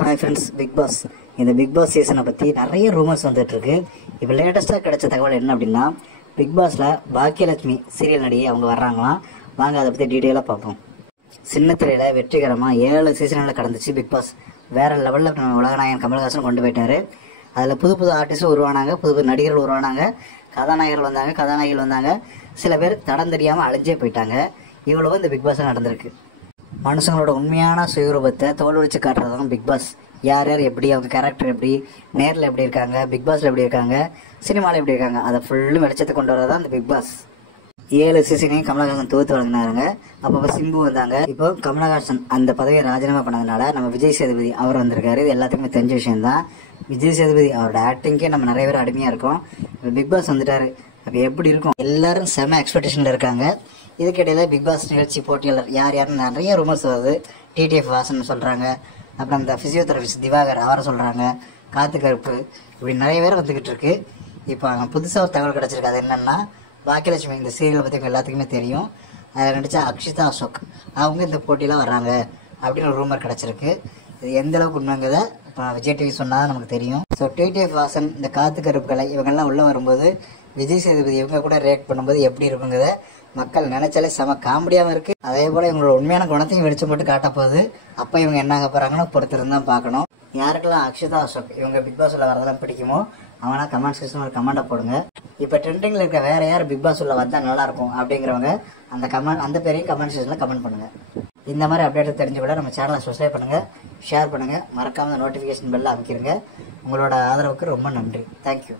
Hi friends, big pass இந்த big pass சீசனை பற்றி நிறைய ரூமர்ஸ் வந்துட்டுருக்கு. இப்போ லேட்டஸ்ட்டாக கிடைச்ச தகவல் என்ன அப்படின்னா, பிக் பாஸில் பாக்கியலட்சுமி சீரியல் நடிகை அவங்க வர்றாங்களாம். வாங்க அதை பற்றி டீட்டெயிலாக பார்ப்போம். சின்ன திரையில் வெற்றிகரமாக 7 சீசனில் கடந்துச்சு பிக் பாஸ். வேறு லெவலில் உலகநாயகன் கமல்ஹாசன் கொண்டு போயிட்டார். அதில் புது புது ஆர்டிஸ்ட்டும் உருவானாங்க, புது புது நடிகர்கள் உருவானாங்க, கதாநாயகர்கள் வந்தாங்க, கதாநாயகிகள் வந்தாங்க. சில பேர் தடம் தெரியாமல் அழிஞ்சே போயிட்டாங்க. இவ்வளவு இந்த பிக் பாஸில் நடந்திருக்கு. மனுஷங்களோட உண்மையான சுயரூபத்தை தோல் வச்சு காட்டுறது தான் பிக் பாஸ். யார் யார் எப்படி, அவங்க கேரக்டர் எப்படி, நேரில் எப்படி இருக்காங்க, பிக் பாஸில் எப்படி இருக்காங்க, சினிமாவில் எப்படி இருக்காங்க, அதை ஃபுல்லும் வெளிச்சத்தை கொண்டு வரது தான் இந்த பிக் பாஸ். 7 சீசனையும் கமலஹாசன் தொகுத்து வழங்கினாருங்க. அப்போ சிம்பு வந்தாங்க. இப்போ கமலஹாசன் அந்த பதவியை ராஜினாமா பண்ணதுனால நம்ம விஜய் சேதுபதி அவர் வந்திருக்காரு. இது எல்லாத்துக்குமே தெரிஞ்ச விஷயம்தான். விஜய் சேதுபதி அவரோட ஆக்டிங்கே நம்ம நிறைய பேர் அடிமையாக இருக்கோம். இப்போ பிக் பாஸ் வந்துட்டாரு. அப்போ எப்படி இருக்கும்? எல்லாரும் செம எக்ஸ்பெக்டேஷனில் இருக்காங்க. இதுக்கிடையில் பிக் பாஸ் நிகழ்ச்சி போட்டியாளர் யார் யாருன்னு நிறைய ரூமர்ஸ் வருது. டிடிஎஃப் வாசன் சொல்கிறாங்க, அப்புறம் இந்த ஃபிசியோதெரபிஸ்ட் திவாகர் அவரை சொல்கிறாங்க, காத்து கருப்பு, இப்படி நிறைய பேர் வந்துக்கிட்டு இருக்கு. இப்போ புதுசாக ஒரு தகவல் கிடச்சிருக்கு. அது என்னென்னா, பாக்கியலட்சுமி இந்த சீரியலை பற்றி எல்லாத்துக்குமே தெரியும். அதில் நடித்த அக்ஷிதா அசோக் அவங்க இந்த போட்டியெலாம் வர்றாங்க அப்படின்னு ஒரு ரூமர் கிடச்சிருக்கு. இது எந்த அளவுக்கு உண்மைங்கிறத இப்போ விஜய் டிவி சொன்னால் நமக்கு தெரியும். ஸோ டிடிஎஃப் வாசன், இந்த காத்து கருப்புகளை இவங்கெல்லாம் உள்ளே வரும்போது விஜய் சேதுபதி இவங்க கூட ரியாக்ட் பண்ணும்போது எப்படி இருக்குங்கிறத மக்கள் நினைச்சாலே செம காமெடியாகவும் இருக்குது. அதே போல் இவங்களோட உண்மையான குணத்தையும் வெளிச்சம் போட்டு காட்ட போகுது. அப்போ இவங்க என்ன ஆக போகிறாங்கன்னு பொறுத்திருந்து தான் பார்க்கணும். யாருக்கெல்லாம் அக்ஷிதா அசோக் இவங்க பிக் பாஸில் வரதெல்லாம் பிடிக்குமோ அவனா கமெண்ட் செக்ஷன் ஒரு கமெண்ட்டை போடுங்க. இப்போ ட்ரெண்டிங்கில் இருக்க வேறு யார் பிக் பாஸ் உள்ள வந்தால் நல்லாயிருக்கும் அப்படிங்கிறவங்க அந்த பேரையும் கமெண்ட் செக்ஷனில் கமெண்ட் பண்ணுங்கள். இந்த மாதிரி அப்டேட்டை தெரிஞ்சுக்கூட நம்ம சேனலை சப்ஸ்கிரைப் பண்ணுங்கள், ஷேர் பண்ணுங்கள், மறக்காமல் நோட்டிஃபிகேஷன் பெல்ல அமைக்கிருங்க. உங்களோட ஆதரவுக்கு ரொம்ப நன்றி. தேங்க்யூ.